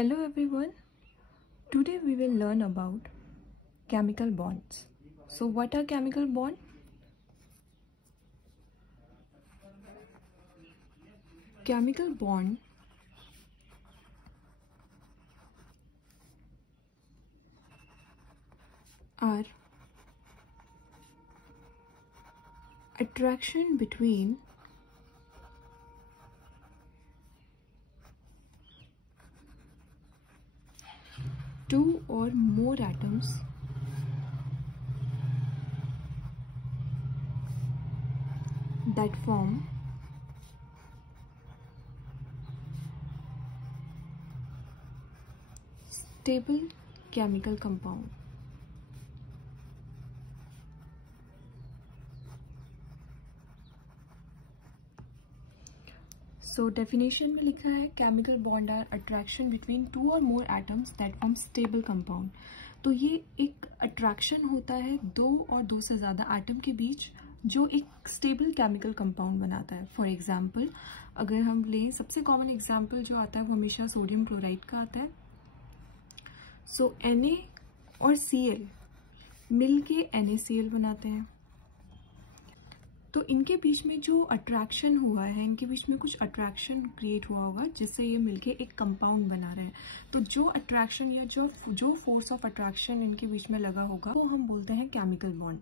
Hello everyone. Today we will learn about chemical bonds. So what are chemical bonds? Chemical bond are attraction between two or more atoms that form stable chemical compound. So definition में लिखा है chemical bond are attraction between two or more atoms that form stable compound. तो ये एक attraction होता है दो और दो से ज़्यादा atom के बीच जो एक stable chemical compound बनाता है. For example, अगर हम लें सबसे common example जो आता है वो हमेशा सोडियम क्लोराइड का आता है. So Na और Cl मिलके NaCl बनाते हैं. तो इनके बीच में जो अट्रैक्शन हुआ है, इनके बीच में कुछ अट्रैक्शन क्रिएट हुआ होगा जिससे ये मिलके एक कंपाउंड बना रहे हैं. तो जो अट्रैक्शन या जो फोर्स ऑफ अट्रैक्शन इनके बीच में लगा होगा वो हम बोलते हैं केमिकल बॉन्ड.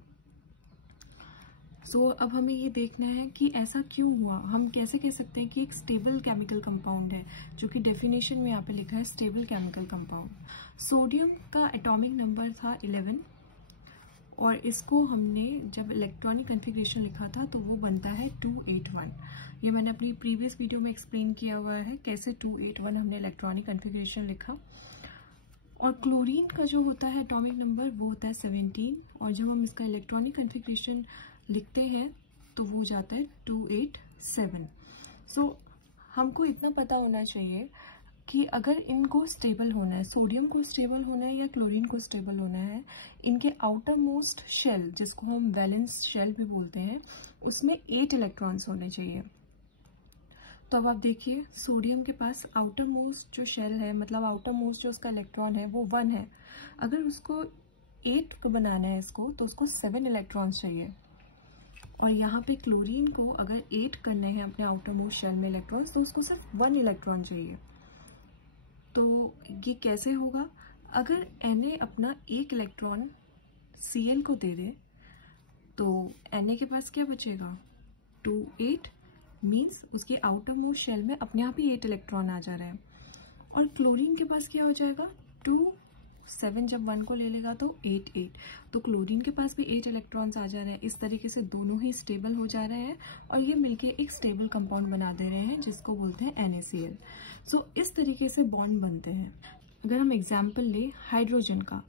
सो अब हमें ये देखना है कि ऐसा क्यों हुआ. हम कैसे कह सकते हैं कि एक स्टेबल केमिकल कंपाउंड है, जो कि डेफिनेशन में यहाँ पे लिखा है स्टेबल केमिकल कंपाउंड. सोडियम का एटॉमिक नंबर था 11 और इसको हमने जब इलेक्ट्रॉनिक कॉन्फ़िगरेशन लिखा था तो वो बनता है 281. ये मैंने अपनी प्रीवियस वीडियो में एक्सप्लेन किया हुआ है कैसे 281 हमने इलेक्ट्रॉनिक कॉन्फ़िगरेशन लिखा. और क्लोरीन का जो होता है एटॉमिक नंबर वो होता है 17 और जब हम इसका इलेक्ट्रॉनिक कॉन्फ़िगरेशन लिखते हैं तो वो जाता है 287. सो हमको इतना पता होना चाहिए कि अगर इनको स्टेबल होना है, सोडियम को स्टेबल होना है या क्लोरीन को स्टेबल होना है, इनके आउटर मोस्ट शेल जिसको हम वैलेंस शेल भी बोलते हैं उसमें 8 इलेक्ट्रॉन्स होने चाहिए. तो अब आप देखिए सोडियम के पास आउटर मोस्ट जो शेल है, मतलब आउटर मोस्ट जो उसका इलेक्ट्रॉन है वो 1 है. अगर उसको 8 को बनाना है इसको तो उसको 7 इलेक्ट्रॉन्स चाहिए. और यहाँ पे क्लोरीन को अगर 8 करने हैं अपने आउटर मोस्ट शेल में इलेक्ट्रॉन्स तो उसको सिर्फ 1 इलेक्ट्रॉन चाहिए. तो ये कैसे होगा? अगर Na अपना एक इलेक्ट्रॉन Cl को दे दे तो Na के पास क्या बचेगा? 28 मीन्स उसके आउटर मोस्ट शेल में अपने आप ही 8 इलेक्ट्रॉन आ जा रहे हैं. और क्लोरीन के पास क्या हो जाएगा? 7 जब 1 को ले लेगा तो 8. तो क्लोरीन के पास भी 8 इलेक्ट्रॉन्स आ जा रहे हैं. इस तरीके से दोनों ही स्टेबल हो जा रहे हैं और ये मिलके एक स्टेबल कंपाउंड बना दे रहे हैं जिसको बोलते हैं NaCl. सो इस तरीके से बॉन्ड बनते हैं. अगर हम एग्जाम्पल लें हाइड्रोजन का,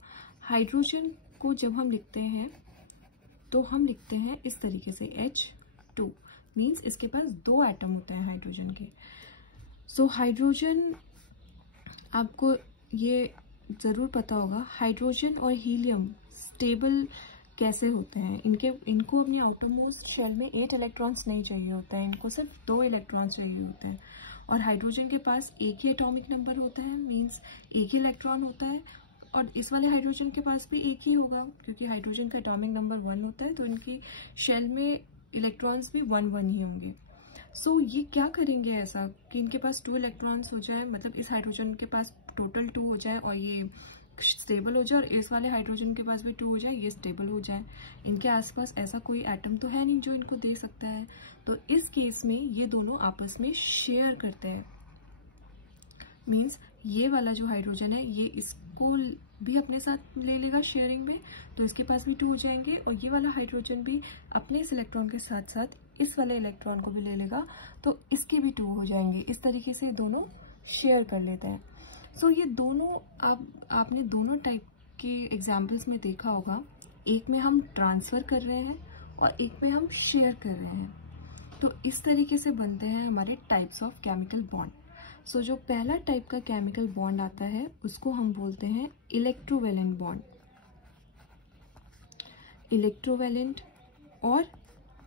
हाइड्रोजन को जब हम लिखते हैं तो हम लिखते हैं इस तरीके से H2 मीन्स इसके पास 2 एटम होते हैं हाइड्रोजन के. सो हाइड्रोजन आपको ये ज़रूर पता होगा, हाइड्रोजन और हीलियम स्टेबल कैसे होते हैं. इनको अपनी आउटर मोस्ट शेल में 8 इलेक्ट्रॉन्स नहीं चाहिए होता है, इनको सिर्फ 2 इलेक्ट्रॉन्स चाहिए होते हैं. और हाइड्रोजन के पास एक ही एटॉमिक नंबर होता है मीन्स एक ही इलेक्ट्रॉन होता है. और इस वाले हाइड्रोजन के पास भी एक ही होगा क्योंकि हाइड्रोजन का एटॉमिक नंबर 1 होता है, तो इनकी शेल में इलेक्ट्रॉन्स भी 1 ही होंगे. सो ये क्या करेंगे ऐसा कि इनके पास 2 इलेक्ट्रॉन्स हो जाए, मतलब इस हाइड्रोजन के पास टोटल 2 हो जाए और ये स्टेबल हो जाए, और इस वाले हाइड्रोजन के पास भी 2 हो जाए, ये स्टेबल हो जाए. इनके आसपास ऐसा कोई एटम तो है नहीं जो इनको दे सकता है. तो इस केस में ये दोनों आपस में शेयर करते हैं. मीन्स ये वाला जो हाइड्रोजन है ये इसको भी अपने साथ ले लेगा शेयरिंग में, तो इसके पास भी 2 हो जाएंगे. और ये वाला हाइड्रोजन भी अपने इस इलेक्ट्रॉन के साथ साथ इस वाले इलेक्ट्रॉन को भी ले लेगा तो इसके भी 2 हो जाएंगे. इस तरीके से दोनों शेयर कर लेते हैं. सो ये दोनों आपने दोनों टाइप के एग्जाम्पल्स में देखा होगा. एक में हम ट्रांसफ़र कर रहे हैं और एक में हम शेयर कर रहे हैं. तो इस तरीके से बनते हैं हमारे टाइप्स ऑफ केमिकल बॉन्ड. सो जो पहला टाइप का केमिकल बॉन्ड आता है उसको हम बोलते हैं इलेक्ट्रोवैलेंट बॉन्ड. इलेक्ट्रोवैलेंट और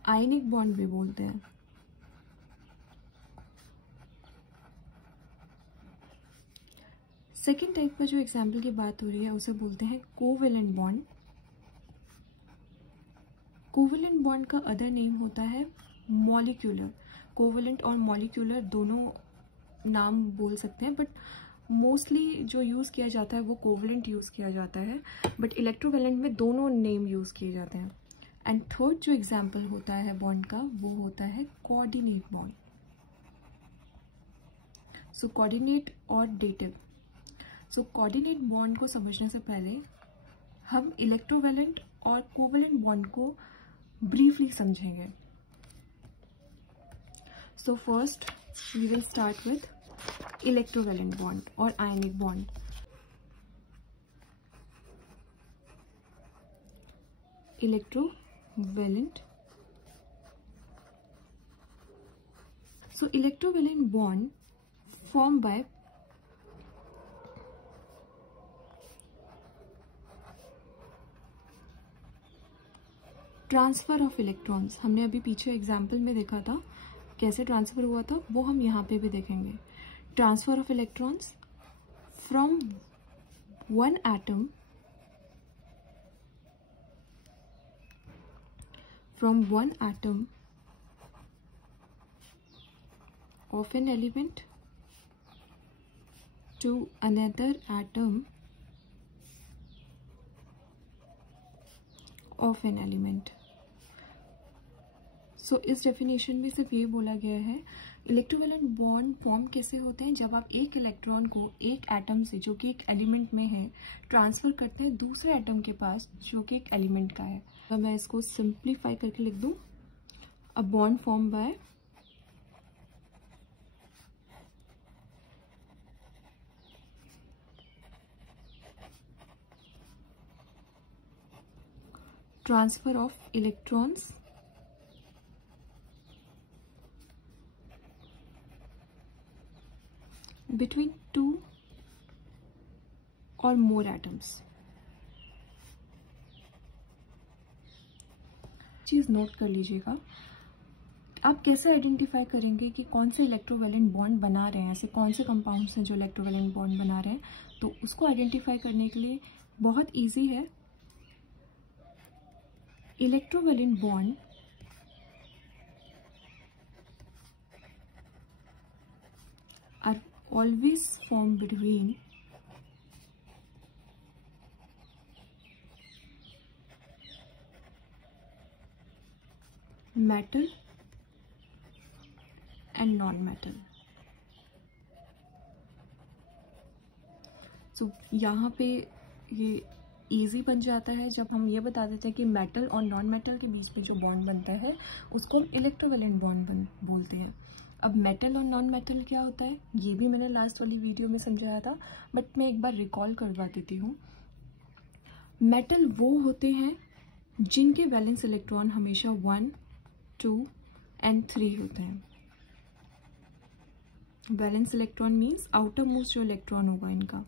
आयनिक बॉन्ड भी बोलते हैं. सेकेंड टाइप का जो एग्जाम्पल की बात हो रही है उसे बोलते हैं कोवेलेंट बॉन्ड। कोवेलेंट बॉन्ड का अदर नेम होता है मॉलिक्यूलर। कोवेलेंट और मॉलिक्यूलर दोनों नाम बोल सकते हैं, बट मोस्टली जो यूज़ किया जाता है वो कोवेलेंट यूज़ किया जाता है, बट इलेक्ट्रोवेलेंट में दोनों नेम यूज़ किए जाते हैं। एंड थर्ड जो एग्जाम्पल होता है बॉन्ड का वो होता है कोऑर्डिनेट बॉन्ड। सो कोऑर्डिनेट और डेटिव। सो कोऑर्डिनेट बॉन्ड को समझने से पहले हम इलेक्ट्रोवेलेंट और कोवेलेंट बॉन्ड को ब्रीफली समझेंगे। So first we will start with electrovalent bond और ionic bond. Electrovalent. So electrovalent bond formed by transfer of electrons. हमने अभी पीछे एग्जाम्पल में देखा था कैसे ट्रांसफर हुआ था, वो हम यहाँ पे भी देखेंगे। Transfer of electrons from one atom of an element to another atom of an element। सो इस डेफिनेशन में सिर्फ ये बोला गया है इलेक्ट्रोवेलेंट बॉन्ड फॉर्म कैसे होते हैं जब आप एक इलेक्ट्रॉन को एक एटम से जो कि एक एलिमेंट में है ट्रांसफर करते हैं दूसरे एटम के पास जो कि एक एलिमेंट का है। तो मैं इसको सिंप्लीफाई करके लिख दूं, a bond form by transfer of electrons between two or more atoms। चीज नोट कर लीजिएगा, आप कैसे आइडेंटिफाई करेंगे कि कौन से इलेक्ट्रोवेलेंट बॉन्ड बना रहे हैं, ऐसे कौन से कंपाउंड्स हैं जो इलेक्ट्रोवेलेंट बॉन्ड बना रहे हैं। तो उसको आइडेंटिफाई करने के लिए बहुत इजी है। Electrovalent bond are always formed between metal and non-metal। सो यहाँ पे ये इजी बन जाता है जब हम ये बता देते हैं कि मेटल और नॉन मेटल के बीच में जो बॉन्ड बनता है उसको हम इलेक्ट्रोवेलेंट बॉन्ड बोलते हैं। अब मेटल और नॉन मेटल क्या होता है ये भी मैंने लास्ट वाली वीडियो में समझाया था, बट मैं एक बार रिकॉल करवा देती हूँ। मेटल वो होते हैं जिनके वैलेंस इलेक्ट्रॉन हमेशा 1, 2 एंड 3 होते हैं। Valence electron means outer most जो इलेक्ट्रॉन होगा इनका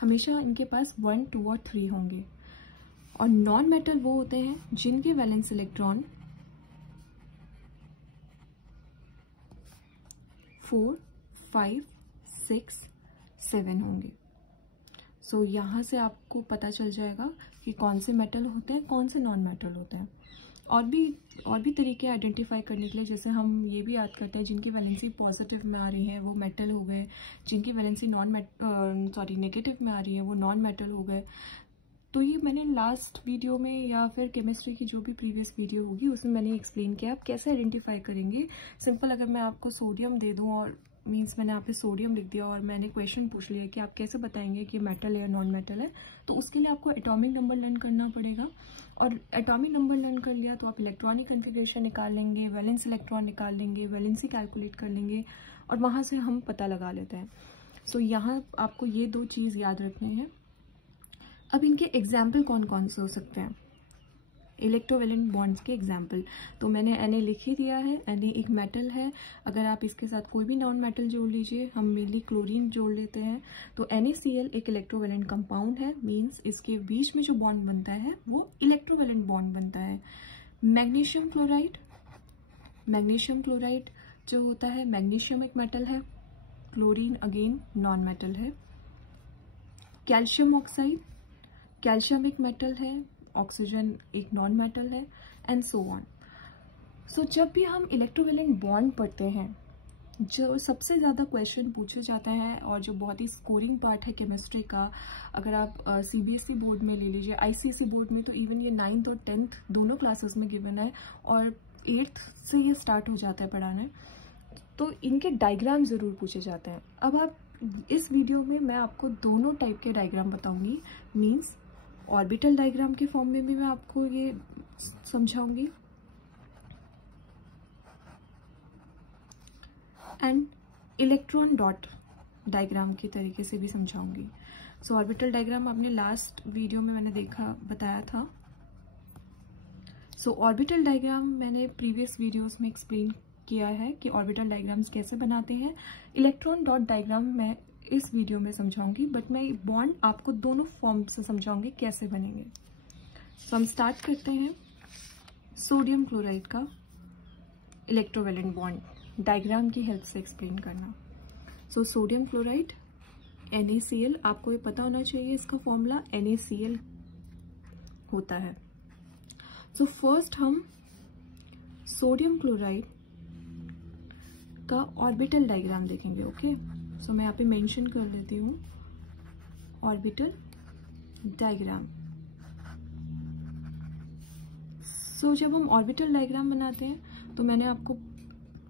हमेशा इनके पास 1, 2 और 3 होंगे। और नॉन मेटल वो होते हैं जिनके वैलेंस इलेक्ट्रॉन 4, 5, 6, 7 होंगे। सो यहाँ से आपको पता चल जाएगा कि कौन से मेटल होते हैं कौन से नॉन मेटल होते हैं। और भी तरीके आइडेंटिफाई करने के लिए, जैसे हम ये भी याद करते हैं जिनकी वैलेंसी पॉजिटिव में आ रही है वो मेटल हो गए, जिनकी वैलेंसी नेगेटिव में आ रही है वो नॉन मेटल हो गए। तो ये मैंने लास्ट वीडियो में या फिर केमिस्ट्री की जो भी प्रीवियस वीडियो होगी उसमें मैंने एक्सप्लेन किया आप कैसे आइडेंटिफाई करेंगे। सिंपल अगर मैं आपको सोडियम दे दूं और मीन्स मैंने यहाँ पे सोडियम लिख दिया और मैंने क्वेश्चन पूछ लिया कि आप कैसे बताएंगे कि मेटल है या नॉन मेटल है, तो उसके लिए आपको एटॉमिक नंबर लर्न करना पड़ेगा। और एटॉमिक नंबर लर्न कर लिया तो आप इलेक्ट्रॉनिक कन्फिग्रेशन निकाल लेंगे, वैलेंस इलेक्ट्रॉन निकाल लेंगे, वैलेंसी कैलकुलेट कर लेंगे और वहाँ से हम पता लगा लेते हैं। सो यहाँ आपको ये 2 चीज़ याद रखनी है। अब इनके एग्जाम्पल कौन कौन से हो सकते हैं इलेक्ट्रोवेलेंट बॉन्ड्स के एग्जाम्पल, तो मैंने Na लिख ही दिया है। Na एक मेटल है, अगर आप इसके साथ कोई भी नॉन मेटल जोड़ लीजिए, हम मेनली क्लोरीन जोड़ लेते हैं तो NaCl एक इलेक्ट्रोवेलेंट कंपाउंड है, मींस इसके बीच में जो बॉन्ड बनता है वो इलेक्ट्रोवेलेंट बॉन्ड बनता है। मैग्नीशियम क्लोराइड जो होता है, मैग्नीशियम एक मेटल है, क्लोरीन अगेन नॉन मेटल है। कैल्शियम ऑक्साइड, कैल्शियम एक मेटल है, ऑक्सीजन एक नॉन मेटल है, एंड सो ऑन। सो जब भी हम इलेक्ट्रोवैलेंट बॉन्ड पढ़ते हैं, जो सबसे ज़्यादा क्वेश्चन पूछे जाते हैं और जो बहुत ही स्कोरिंग पार्ट है केमिस्ट्री का, अगर आप सीबीएसई बोर्ड में ले लीजिए, आईसीएसई बोर्ड में तो इवन ये 9th और 10th दोनों क्लासेस में गिवन है और 8th से ये स्टार्ट हो जाता है पढ़ाना, तो इनके डायग्राम ज़रूर पूछे जाते हैं। अब आप इस वीडियो में मैं आपको दोनों टाइप के डायग्राम बताऊंगी, मीन्स ऑर्बिटल डायग्राम के फॉर्म में भी मैं आपको ये समझाऊंगी एंड इलेक्ट्रॉन डॉट डायग्राम के तरीके से भी समझाऊंगी। सो ऑर्बिटल डायग्राम आपने लास्ट वीडियो में मैंने बताया था। सो ऑर्बिटल डायग्राम मैंने प्रीवियस वीडियोस में एक्सप्लेन किया है कि ऑर्बिटल डायग्राम्स कैसे बनाते हैं। इलेक्ट्रॉन डॉट डायग्राम मैं इस वीडियो में समझाऊंगी, बट मैं बॉन्ड आपको दोनों फॉर्म से समझाऊंगी कैसे बनेंगे। सो हम स्टार्ट करते हैं सोडियम क्लोराइड का इलेक्ट्रोवैलेंट बॉन्ड डायग्राम की हेल्प से एक्सप्लेन करना। सो सोडियम क्लोराइड NaCl, आपको ये पता होना चाहिए इसका फॉर्मूला NaCl होता है। सो फर्स्ट हम सोडियम क्लोराइड का ऑर्बिटल डायग्राम देखेंगे। ओके, सो मैं यहाँ पे मेंशन कर लेती हूँ ऑर्बिटल डायग्राम। सो जब हम ऑर्बिटल डायग्राम बनाते हैं तो मैंने आपको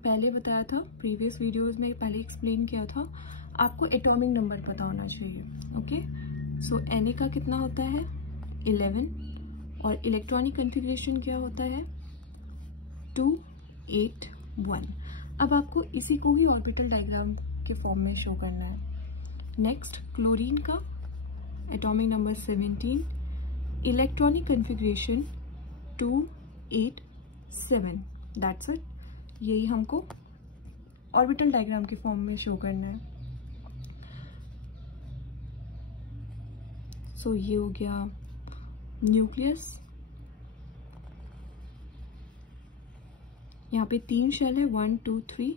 पहले बताया था, प्रीवियस वीडियोस में पहले एक्सप्लेन किया था, आपको एटॉमिक नंबर पता होना चाहिए। ओके, सो Na का कितना होता है 11 और इलेक्ट्रॉनिक कॉन्फ़िगरेशन क्या होता है 281। अब आपको इसी को ही ऑर्बिटल डायग्राम के फॉर्म में शो करना है। नेक्स्ट, क्लोरीन का atomic number 17, electronic configuration 287। That's it, यही हमको ऑर्बिटल डायग्राम के फॉर्म में शो करना है। सो ये हो गया न्यूक्लियस, यहाँ पे 3 शेल है 1 2 3।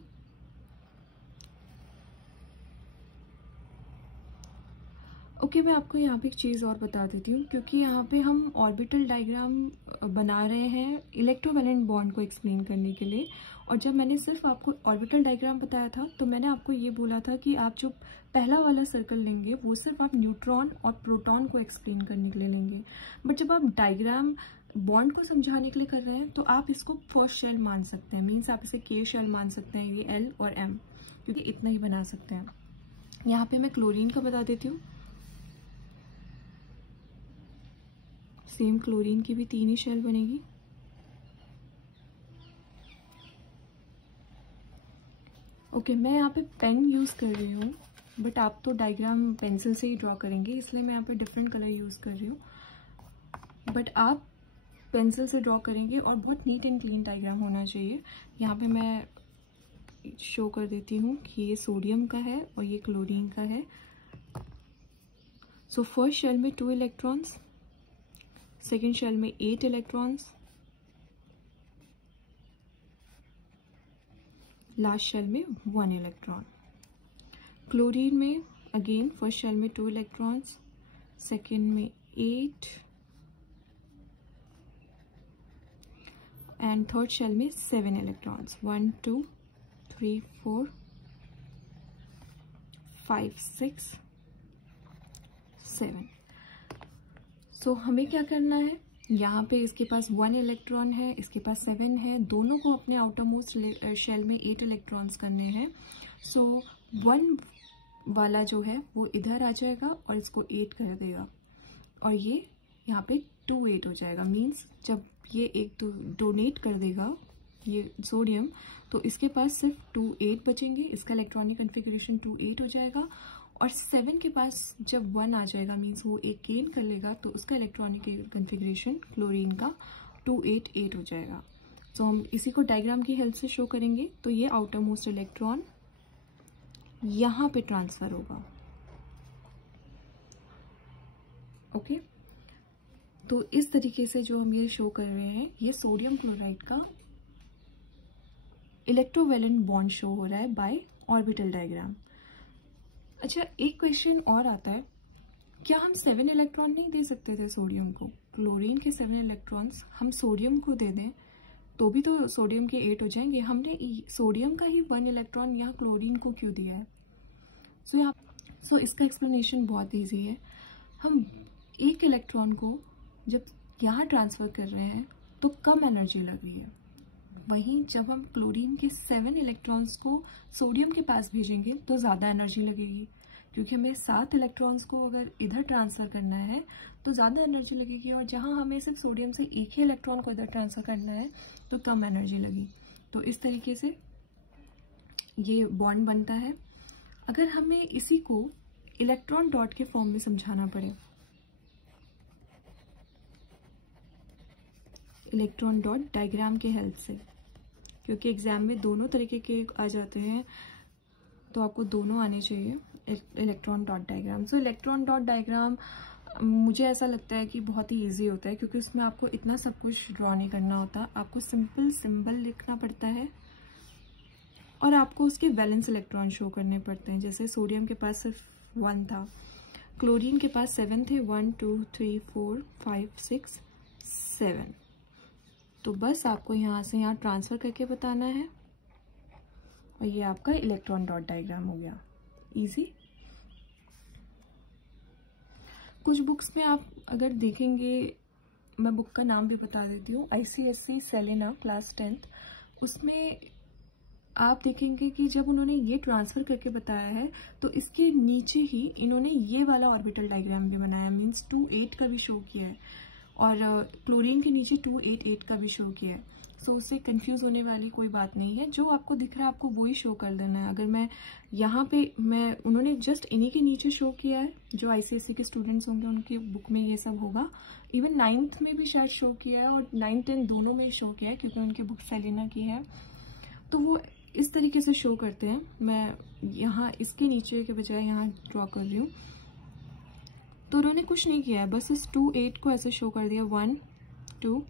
ओके, मैं आपको यहाँ पे एक चीज़ और बता देती हूँ, क्योंकि यहाँ पे हम ऑर्बिटल डायग्राम बना रहे हैं इलेक्ट्रोवैलेंट बॉन्ड को एक्सप्लेन करने के लिए, और जब मैंने सिर्फ आपको ऑर्बिटल डायग्राम बताया था तो मैंने आपको ये बोला था कि आप जो पहला वाला सर्कल लेंगे वो सिर्फ आप न्यूट्रॉन और प्रोटॉन को एक्सप्लेन करने के लिए लेंगे, बट जब आप डायग्राम बॉन्ड को समझाने के लिए कर रहे हैं तो आप इसको फर्स्ट शेल मान सकते हैं, मीन्स आप इसे K शेल मान सकते हैं, ये L और M, क्योंकि इतना ही बना सकते हैं। यहाँ पे मैं क्लोरीन का बता देती हूँ। सेम क्लोरीन की भी 3 ही शेल बनेगी। ओके, मैं यहाँ पे पेन यूज़ कर रही हूँ, बट आप तो डायग्राम पेंसिल से ही ड्रॉ करेंगे, इसलिए मैं यहाँ पे डिफरेंट कलर यूज़ कर रही हूँ, बट आप पेंसिल से ड्रॉ करेंगे और बहुत नीट एंड क्लीन डायग्राम होना चाहिए। यहाँ पे मैं शो कर देती हूँ कि ये सोडियम का है और ये क्लोरीन का है। सो फर्स्ट शेल में 2 इलेक्ट्रॉन्स, सेकेंड शेल में 8 इलेक्ट्रॉन्स, लास्ट शेल में 1 इलेक्ट्रॉन। क्लोरीन में अगेन फर्स्ट शेल में 2 इलेक्ट्रॉन्स, सेकेंड में 8 एंड थर्ड शेल में 7 इलेक्ट्रॉन्स, 1 2 3 4 5 6 7। सो हमें क्या करना है, यहाँ पे इसके पास 1 इलेक्ट्रॉन है, इसके पास 7 है, दोनों को अपने आउटर मोस्ट शेल में 8 इलेक्ट्रॉन्स करने हैं। सो 1 वाला जो है वो इधर आ जाएगा और इसको 8 कर देगा, और ये यहाँ पे 2 8 हो जाएगा। मीन्स जब ये एक डोनेट कर देगा ये सोडियम, तो इसके पास सिर्फ 2 8 बचेंगे, इसका इलेक्ट्रॉनिक कॉन्फ़िगरेशन 2 8 हो जाएगा, और 7 के पास जब 1 आ जाएगा मीन्स वो एक गेन कर लेगा, तो उसका इलेक्ट्रॉनिक कॉन्फ़िगरेशन क्लोरीन का 2 8 8 हो जाएगा। तो हम इसी को डायग्राम की हेल्प से शो करेंगे। तो ये आउटर मोस्ट इलेक्ट्रॉन यहाँ पे ट्रांसफर होगा। ओके, तो इस तरीके से जो हम ये शो कर रहे हैं, ये सोडियम क्लोराइड का इलेक्ट्रोवैलेंट बॉन्ड शो हो रहा है बाय ऑर्बिटल डायग्राम। अच्छा, एक क्वेश्चन और आता है, क्या हम 7 इलेक्ट्रॉन नहीं दे सकते थे सोडियम को? क्लोरीन के 7 इलेक्ट्रॉन्स हम सोडियम को दे दें तो भी तो सोडियम के 8 हो जाएंगे। हमने सोडियम का ही 1 इलेक्ट्रॉन यहाँ क्लोरीन को क्यों दिया है? सो इसका एक्सप्लेनेशन बहुत ईजी है। हम एक इलेक्ट्रॉन को जब यहाँ ट्रांसफ़र कर रहे हैं तो कम एनर्जी लग रही है, वहीं जब हम क्लोरीन के 7 इलेक्ट्रॉन्स को सोडियम के पास भेजेंगे तो ज़्यादा एनर्जी लगेगी, क्योंकि हमें 7 इलेक्ट्रॉन्स को अगर इधर ट्रांसफ़र करना है तो ज़्यादा एनर्जी लगेगी, और जहाँ हमें सिर्फ सोडियम से एक ही इलेक्ट्रॉन को इधर ट्रांसफ़र करना है तो कम एनर्जी लगी। तो इस तरीके से ये बॉन्ड बनता है। अगर हमें इसी को इलेक्ट्रॉन डॉट के फॉर्म में समझाना पड़े, इलेक्ट्रॉन डॉट डायग्राम के हेल्प से, क्योंकि एग्जाम में दोनों तरीके के आ जाते हैं तो आपको दोनों आने चाहिए, इलेक्ट्रॉन डॉट डायग्राम। सो इलेक्ट्रॉन डॉट डायग्राम मुझे ऐसा लगता है कि बहुत ही इजी होता है, क्योंकि उसमें आपको इतना सब कुछ ड्रॉ नहीं करना होता, आपको सिंपल सिंबल लिखना पड़ता है और आपको उसके वैलेंस इलेक्ट्रॉन शो करने पड़ते हैं। जैसे सोडियम के पास सिर्फ 1 था, क्लोरीन के पास 7 थे, 1 2 3 4 5 6 7। तो बस आपको यहाँ से यहाँ ट्रांसफ़र करके बताना है और ये आपका इलेक्ट्रॉन डॉट डायग्राम हो गया, इजी। कुछ बुक्स में आप अगर देखेंगे, मैं बुक का नाम भी बता देती हूँ, ICSE सेलेना क्लास 10th, उसमें आप देखेंगे कि जब उन्होंने ये ट्रांसफ़र करके बताया है तो इसके नीचे ही इन्होंने ये वाला ऑर्बिटल डायग्राम भी बनाया, मीन्स 2 8 का भी शो किया है, और क्लोरीन के नीचे 2 8 8 का भी शो किया है। सो उससे कंफ्यूज होने वाली कोई बात नहीं है, जो आपको दिख रहा है आपको वही शो कर देना है। अगर मैं यहाँ पे उन्होंने जस्ट इन्हीं के नीचे शो किया है, जो ICSE के स्टूडेंट्स होंगे उनके बुक में ये सब होगा, इवन 9th में भी शायद शो किया है और 9th 10th दोनों में शो किया है, क्योंकि उनकी बुक सेलेना की है, तो वो इस तरीके से शो करते हैं। मैं यहाँ इसके नीचे के बजाय यहाँ ड्रॉ कर रही हूँ, तो उन्होंने कुछ नहीं किया है, बस इस 2 8 को ऐसे शो कर दिया, 1 2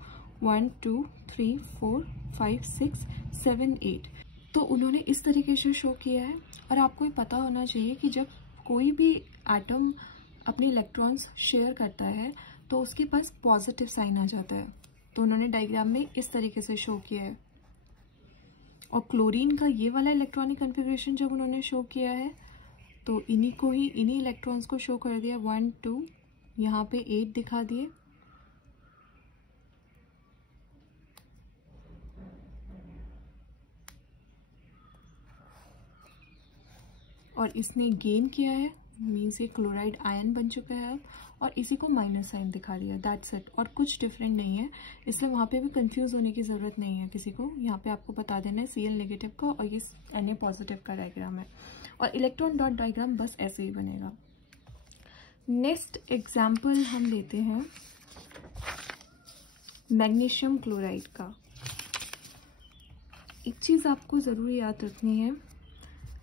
1 2 3 4 5 6 7 8। तो उन्होंने इस तरीके से शो किया है। और आपको ये पता होना चाहिए कि जब कोई भी एटम अपने इलेक्ट्रॉन्स शेयर करता है तो उसके पास पॉजिटिव साइन आ जाता है, तो उन्होंने डायग्राम में इस तरीके से शो किया है। और क्लोरीन का ये वाला इलेक्ट्रॉनिक कन्फिग्रेशन जब उन्होंने शो किया है तो इन्हीं इलेक्ट्रॉन्स को शो कर दिया, 1 2, यहाँ पे 8 दिखा दिए, और इसने गेन किया है, मीन्स ये क्लोराइड आयन बन चुका है अब, और इसी को माइनस साइन दिखा दिया, दैट्स इट। और कुछ डिफरेंट नहीं है, इसलिए वहाँ पे भी कंफ्यूज होने की ज़रूरत नहीं है किसी को। यहाँ पे आपको बता देना है Cl नेगेटिव का और ये Na पॉजिटिव का डायग्राम है, और इलेक्ट्रॉन डॉट डायग्राम बस ऐसे ही बनेगा। नेक्स्ट एग्जाम्पल हम लेते हैं मैग्नीशियम क्लोराइड का। एक चीज़ आपको ज़रूर याद रखनी है,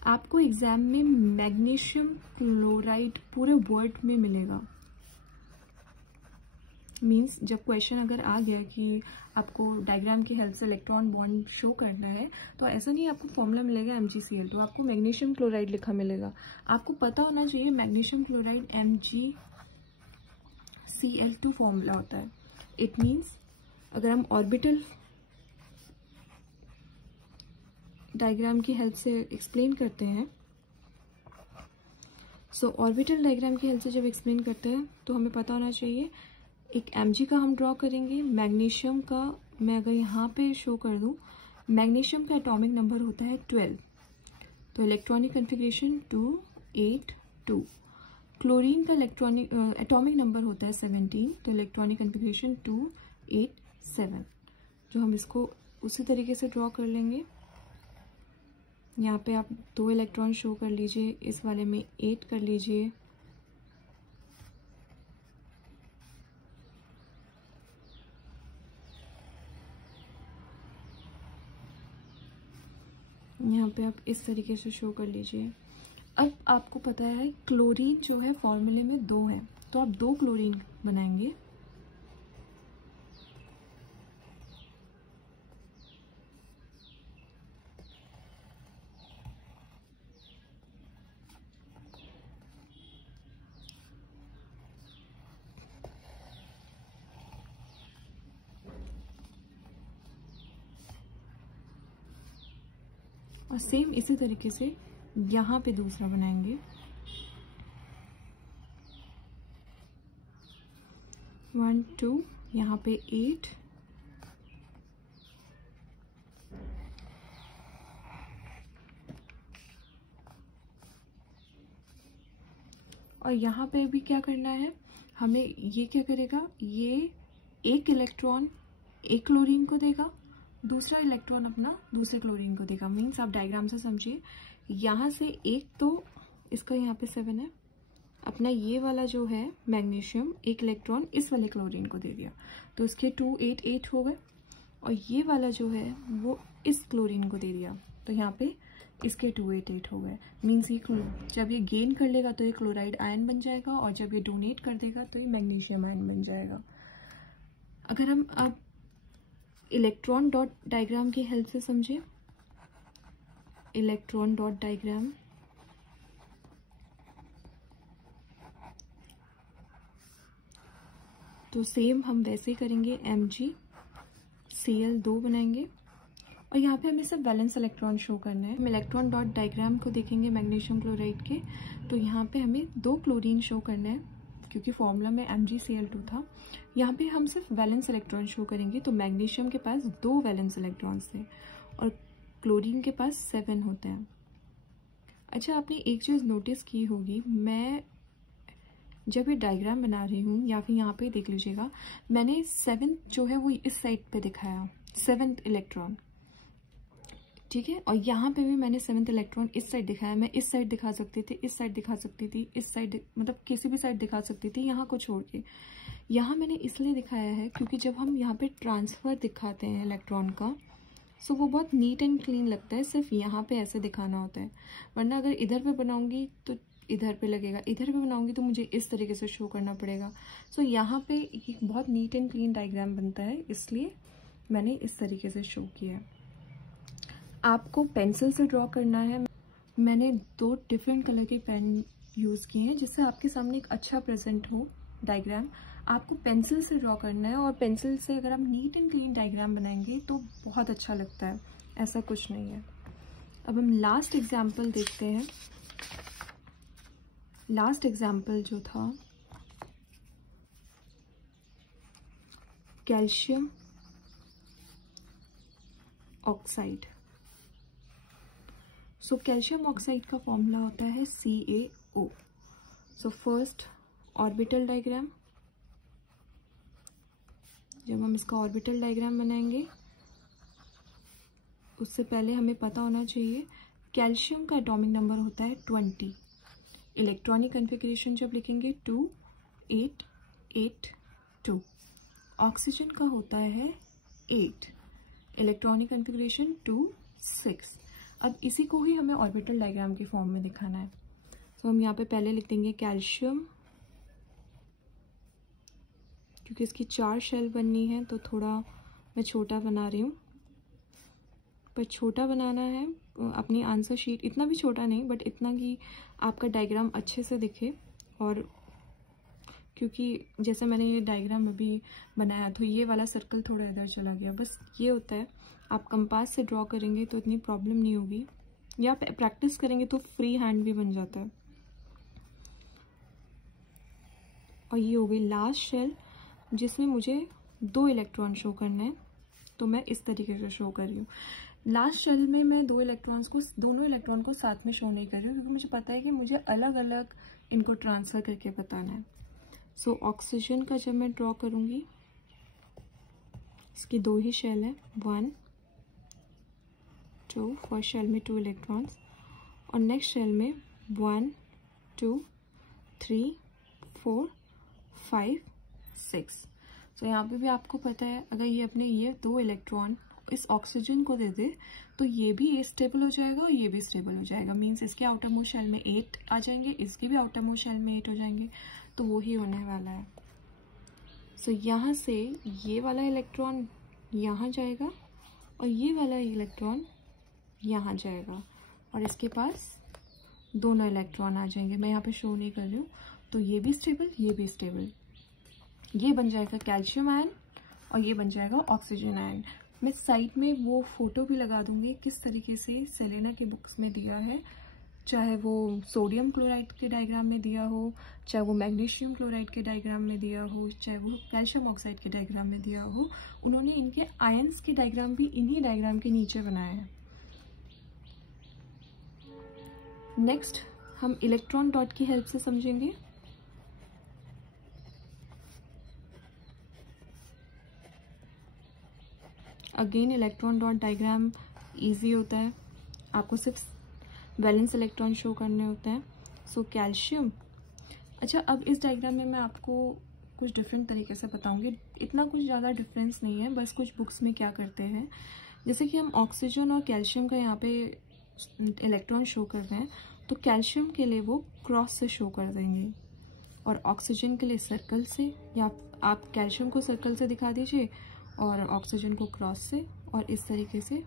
आपको एग्जाम में मैग्नीशियम क्लोराइड पूरे वर्ड में मिलेगा। मीन्स जब क्वेश्चन अगर आ गया कि आपको डायग्राम की हेल्प से इलेक्ट्रॉन बॉन्ड शो करना है, तो ऐसा नहीं आपको फॉर्मूला मिलेगा MgCl, तो आपको मैग्नीशियम क्लोराइड लिखा मिलेगा। आपको पता होना चाहिए मैग्नीशियम क्लोराइड MgCl2 फॉर्मूला होता है। इट मीन्स अगर हम ऑर्बिटल डायग्राम की हेल्प से एक्सप्लेन करते हैं, सो ऑर्बिटल डायग्राम की हेल्प से जब एक्सप्लेन करते हैं तो हमें पता होना चाहिए, एक Mg का हम ड्रॉ करेंगे, मैग्नीशियम का मैं अगर यहाँ पे शो कर दूँ, मैग्नीशियम का एटॉमिक नंबर होता है 12, तो इलेक्ट्रॉनिक कन्फिग्रेशन 2 8 2। क्लोरीन का एटॉमिक नंबर होता है 17, तो इलेक्ट्रॉनिक कन्फिग्रेशन 2 8 7, जो हम इसको उसी तरीके से ड्रॉ कर लेंगे। यहाँ पे आप 2 इलेक्ट्रॉन शो कर लीजिए, इस वाले में 8 कर लीजिए, यहाँ पे आप इस तरीके से शो कर लीजिए। अब आपको पता है क्लोरीन जो है फॉर्मूले में 2 है, तो आप 2 क्लोरीन बनाएंगे। और सेम इसी तरीके से यहाँ पे दूसरा बनाएंगे। 1 2, यहाँ पे 8, और यहाँ पे भी क्या करना है हमें, ये क्या करेगा, ये एक इलेक्ट्रॉन एक क्लोरीन को देगा, दूसरा इलेक्ट्रॉन अपना दूसरे क्लोरीन को देगा। मीन्स आप डायग्राम से समझिए, यहाँ से एक तो इसका यहाँ पे 7 है, अपना ये वाला जो है मैग्नीशियम एक इलेक्ट्रॉन इस वाले क्लोरीन को दे दिया, तो इसके 2 8 8 हो गए, और ये वाला जो है वो इस क्लोरीन को दे दिया, तो यहाँ पे इसके 2 8 8 हो गए। मीन्स ये जब ये गेन कर लेगा तो ये क्लोराइड आयन बन जाएगा, और जब ये डोनेट कर देगा तो ये मैग्नीशियम आयन बन जाएगा। अगर हम अब इलेक्ट्रॉन डॉट डायग्राम की हेल्प से समझे, इलेक्ट्रॉन डॉट डायग्राम, तो सेम हम वैसे ही करेंगे, MgCl2 बनाएंगे, और यहाँ पे हमें सिर्फ वैलेंस इलेक्ट्रॉन शो करना है। हम इलेक्ट्रॉन डॉट डायग्राम को देखेंगे मैग्नीशियम क्लोराइड के, तो यहाँ पे हमें 2 क्लोरीन शो करना है, क्योंकि फॉर्मूला में MgCl2 था। यहाँ पे हम सिर्फ वैलेंस इलेक्ट्रॉन शो करेंगे, तो मैग्नीशियम के पास 2 वैलेंस इलेक्ट्रॉन्स थे और क्लोरीन के पास 7 होते हैं। अच्छा, आपने एक चीज़ नोटिस की होगी, मैं जब ये डायग्राम बना रही हूँ, या फिर यहाँ पे देख लीजिएगा, मैंने 7 जो है वो इस साइड पे दिखाया, 7th इलेक्ट्रॉन, ठीक है, और यहाँ पे भी मैंने 7th इलेक्ट्रॉन इस साइड दिखाया। मैं इस साइड दिखा सकती थी, इस साइड दिखा सकती थी, इस साइड, मतलब किसी भी साइड दिखा सकती थी, यहाँ को छोड़ के। यहाँ मैंने इसलिए दिखाया है क्योंकि जब हम यहाँ पे ट्रांसफ़र दिखाते हैं इलेक्ट्रॉन का, सो वो बहुत नीट एंड क्लीन लगता है, सिर्फ यहाँ पे ऐसे दिखाना होता है। वरना अगर इधर पे बनाऊंगी तो इधर पे लगेगा, इधर पे बनाऊंगी तो मुझे इस तरीके से शो करना पड़ेगा। सो यहाँ पे एक बहुत नीट एंड क्लीन डायग्राम बनता है, इसलिए मैंने इस तरीके से शो किया है। आपको पेंसिल से ड्रॉ करना है। मैंने 2 डिफरेंट कलर के पेन यूज़ किए हैं, जिससे आपके सामने एक अच्छा प्रेजेंट हो डायग्राम। आपको पेंसिल से ड्रॉ करना है, और पेंसिल से अगर आप नीट एंड क्लीन डायग्राम बनाएंगे तो बहुत अच्छा लगता है, ऐसा कुछ नहीं है। अब हम लास्ट एग्जाम्पल देखते हैं। लास्ट एग्जाम्पल जो था calcium oxide. So calcium oxide का फॉर्मूला होता है CaO। So first orbital diagram, जब हम इसका ऑर्बिटल डायग्राम बनाएंगे उससे पहले हमें पता होना चाहिए कैल्शियम का एटॉमिक नंबर होता है 20। इलेक्ट्रॉनिक कॉन्फ़िगरेशन जब लिखेंगे 2 8 8 2। ऑक्सीजन का होता है 8, इलेक्ट्रॉनिक कॉन्फ़िगरेशन 2 6। अब इसी को ही हमें ऑर्बिटल डायग्राम की फॉर्म में दिखाना है। तो हम यहाँ पे पहले लिख देंगे कैल्शियम, क्योंकि इसकी 4 शेल बननी है तो थोड़ा मैं छोटा बना रही हूँ, पर छोटा बनाना है अपनी आंसर शीट, इतना भी छोटा नहीं बट इतना कि आपका डायग्राम अच्छे से दिखे। और क्योंकि जैसे मैंने ये डायग्राम अभी बनाया तो ये वाला सर्कल थोड़ा इधर चला गया, बस ये होता है। आप कंपास से ड्रॉ करेंगे तो इतनी प्रॉब्लम नहीं होगी, या प्रैक्टिस करेंगे तो फ्री हैंड भी बन जाता है। और ये हो गई लास्ट शेल, जिसमें मुझे 2 इलेक्ट्रॉन शो करना है, तो मैं इस तरीके से शो कर रही हूँ। लास्ट शेल में मैं दोनों इलेक्ट्रॉन को साथ में शो नहीं कर रही हूँ, क्योंकि मुझे पता है कि मुझे अलग अलग इनको ट्रांसफ़र करके बताना है। सो ऑक्सीजन का जब मैं ड्रॉ करूँगी, इसकी 2 ही शेल है, 1 2, फर्स्ट शेल में 2 इलेक्ट्रॉन्स, और नेक्स्ट शेल में 1 2 3 4 5 6। तो यहाँ पे भी आपको पता है, अगर ये अपने ये 2 इलेक्ट्रॉन इस ऑक्सीजन को दे दे तो ये भी स्टेबल हो जाएगा और ये भी स्टेबल हो जाएगा। मीन्स इसके आउटर मोस्ट शेल में 8 आ जाएंगे, इसके भी आउटर मोस्ट शेल में 8 हो जाएंगे, तो वो ही होने वाला है। सो यहाँ से ये वाला इलेक्ट्रॉन यहाँ जाएगा और ये वाला इलेक्ट्रॉन यहाँ जाएगा, और इसके पास दोनों इलेक्ट्रॉन आ जाएंगे। मैं यहाँ पे शो नहीं कर रही हूँ, तो ये भी स्टेबल, ये भी स्टेबल। ये बन जाएगा कैल्शियम आयन और ये बन जाएगा ऑक्सीजन आयन। मैं साइड में वो फोटो भी लगा दूंगी किस तरीके से सेलेना की बुक्स में दिया है, चाहे वो सोडियम क्लोराइड के डायग्राम में दिया हो, चाहे वो मैग्नीशियम क्लोराइड के डायग्राम में दिया हो, चाहे वो कैल्शियम ऑक्साइड के डायग्राम में दिया हो। उन्होंने इनके आयंस के डायग्राम भी इन्हीं डायग्राम के नीचे बनाए हैं। नेक्स्ट हम इलेक्ट्रॉन डॉट की हेल्प से समझेंगे। Again electron dot diagram easy होता है, आपको सिर्फ वैलेंस इलेक्ट्रॉन शो करने होते हैं। So calcium. अच्छा, अब इस डायग्राम में मैं आपको कुछ डिफरेंट तरीके से बताऊंगी, इतना कुछ ज़्यादा डिफरेंस नहीं है, बस कुछ बुक्स में क्या करते हैं, जैसे कि हम ऑक्सीजन और कैल्शियम का यहाँ पे इलेक्ट्रॉन शो कर रहे हैं, तो कैल्शियम के लिए वो क्रॉस से शो कर देंगे और ऑक्सीजन के लिए सर्कल से, या आप कैल्शियम को सर्कल से दिखा दीजिए और ऑक्सीजन को क्रॉस से, और इस तरीके से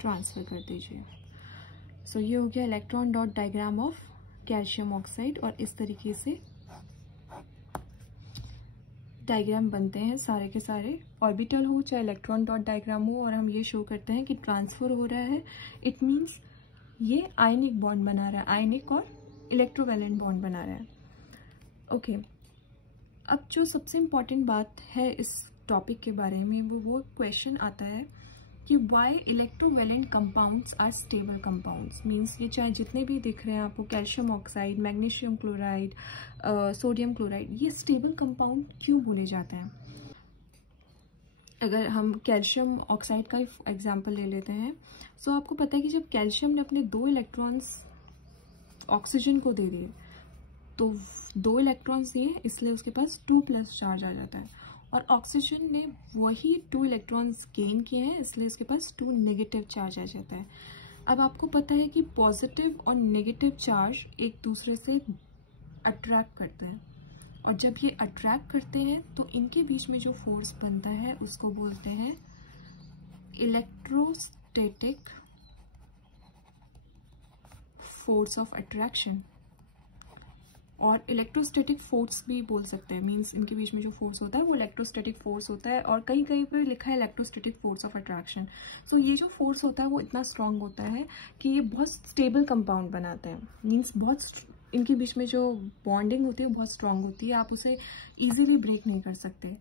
ट्रांसफ़र कर दीजिए। सो ये हो गया electron dot diagram of calcium oxide, और इस तरीके से डायग्राम बनते हैं सारे के सारे, ऑर्बिटल हो चाहे इलेक्ट्रॉन डॉट डायग्राम हो, और हम ये शो करते हैं कि ट्रांसफ़र हो रहा है। इट मीन्स ये आयनिक बॉन्ड बना रहा है, आयनिक और इलेक्ट्रोवैलेंट बॉन्ड बना रहा है। ओके, अब जो सबसे इम्पॉर्टेंट बात है इस टॉपिक के बारे में, वो क्वेश्चन आता है कि why electrovalent compounds are stable compounds. Means ये चाहे जितने भी दिख रहे हैं आपको, calcium oxide, magnesium chloride, sodium chloride, ये स्टेबल कंपाउंड क्यों बोले जाते हैं। अगर हम कैल्शियम ऑक्साइड का एग्जांपल ले लेते हैं, सो आपको पता है कि जब कैल्शियम ने अपने 2 इलेक्ट्रॉन्स ऑक्सीजन को दे दिए, तो 2 इलेक्ट्रॉन्स दिए, इसलिए उसके पास 2+ चार्ज आ जाता है, और ऑक्सीजन ने वही 2 इलेक्ट्रॉन्स गेन किए हैं, इसलिए उसके पास 2 नेगेटिव चार्ज आ जाता है। अब आपको पता है कि पॉजिटिव और नेगेटिव चार्ज एक दूसरे से अट्रैक्ट करते हैं, और जब ये अट्रैक्ट करते हैं तो इनके बीच में जो फोर्स बनता है उसको बोलते हैं इलेक्ट्रोस्टैटिक फोर्स ऑफ अट्रैक्शन, और इलेक्ट्रोस्टैटिक फोर्स भी बोल सकते हैं। मींस इनके बीच में जो फोर्स होता है वो इलेक्ट्रोस्टैटिक फोर्स होता है, और कहीं कहीं पे लिखा है इलेक्ट्रोस्टैटिक फोर्स ऑफ अट्रैक्शन। सो ये जो फोर्स होता है वो इतना स्ट्रांग होता है कि ये बहुत स्टेबल कंपाउंड बनाते हैं। मींस बहुत इनके बीच में जो बॉन्डिंग होती है बहुत स्ट्रांग होती है, आप उसे ईजिली ब्रेक नहीं कर सकते।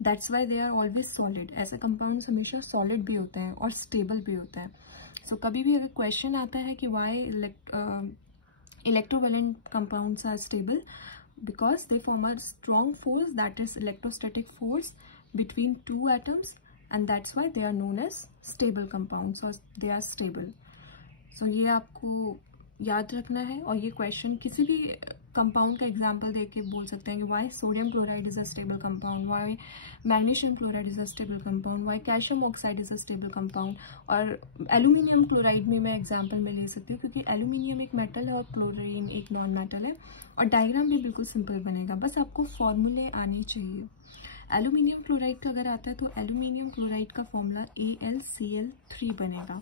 That's why they are always solid. ऐसे कंपाउंड्स हमेशा सॉलिड भी होते हैं और स्टेबल भी होते हैं। सो कभी भी अगर क्वेश्चन आता है कि Y electrovalent compounds are stable, because they form a strong force, that is electrostatic force between 2 atoms, and that's why they are known as stable compounds, or they are stable. So ये आपको याद रखना है, और ये question किसी भी compound का एग्जांपल देख के बोल सकते हैं कि why sodium chloride is a stable compound, why magnesium chloride is a stable compound, why calcium oxide is a stable compound. और एल्यूमिनियम क्लोराइड में मैं एग्जांपल में ले सकती हूँ, क्योंकि एल्यूमिनियम एक मेटल है और क्लोरीन एक नॉन मेटल है, और डायग्राम भी बिल्कुल सिंपल बनेगा, बस आपको फॉर्मूले आने चाहिए। एल्यूमिनियम क्लोराइड का अगर आता है तो एल्यूमिनियम क्लोराइड का फॉर्मूला AlCl3 बनेगा,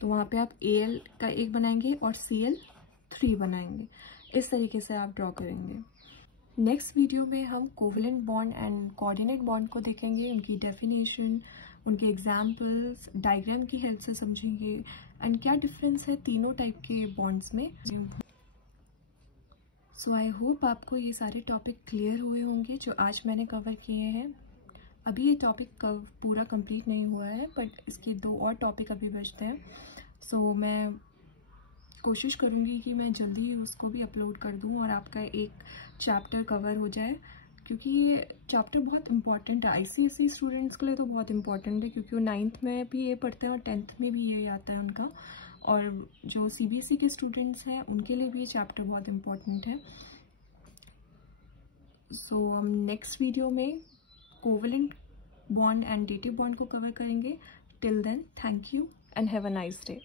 तो वहाँ पे आप Al का एक बनाएंगे और Cl3 बनाएंगे, इस तरीके से आप ड्रॉ करेंगे। नेक्स्ट वीडियो में हम covalent bond and coordinate bond को देखेंगे, उनकी डेफिनेशन, उनके एग्जाम्पल्स, डायग्राम की हेल्प से समझेंगे, एंड क्या डिफरेंस है तीनों टाइप के बॉन्ड्स में। सो आई होप आपको ये सारे टॉपिक क्लियर हुए होंगे जो आज मैंने कवर किए हैं। अभी ये टॉपिक पूरा कंप्लीट नहीं हुआ है, बट इसके 2 और टॉपिक अभी बचते हैं। सो मैं कोशिश करूँगी कि मैं जल्दी उसको भी अपलोड कर दूँ और आपका एक चैप्टर कवर हो जाए, क्योंकि ये चैप्टर बहुत इंपॉर्टेंट है। ICSE स्टूडेंट्स के लिए तो बहुत इंपॉर्टेंट है, क्योंकि वो 9th में भी ये पढ़ते हैं और 10th में भी ये आता है उनका, और जो CBSE के स्टूडेंट्स हैं उनके लिए भी ये चैप्टर बहुत इंपॉर्टेंट है। सो हम नेक्स्ट वीडियो में covalent bond and dative bond को कवर करेंगे। Till then, thank you and have a nice day.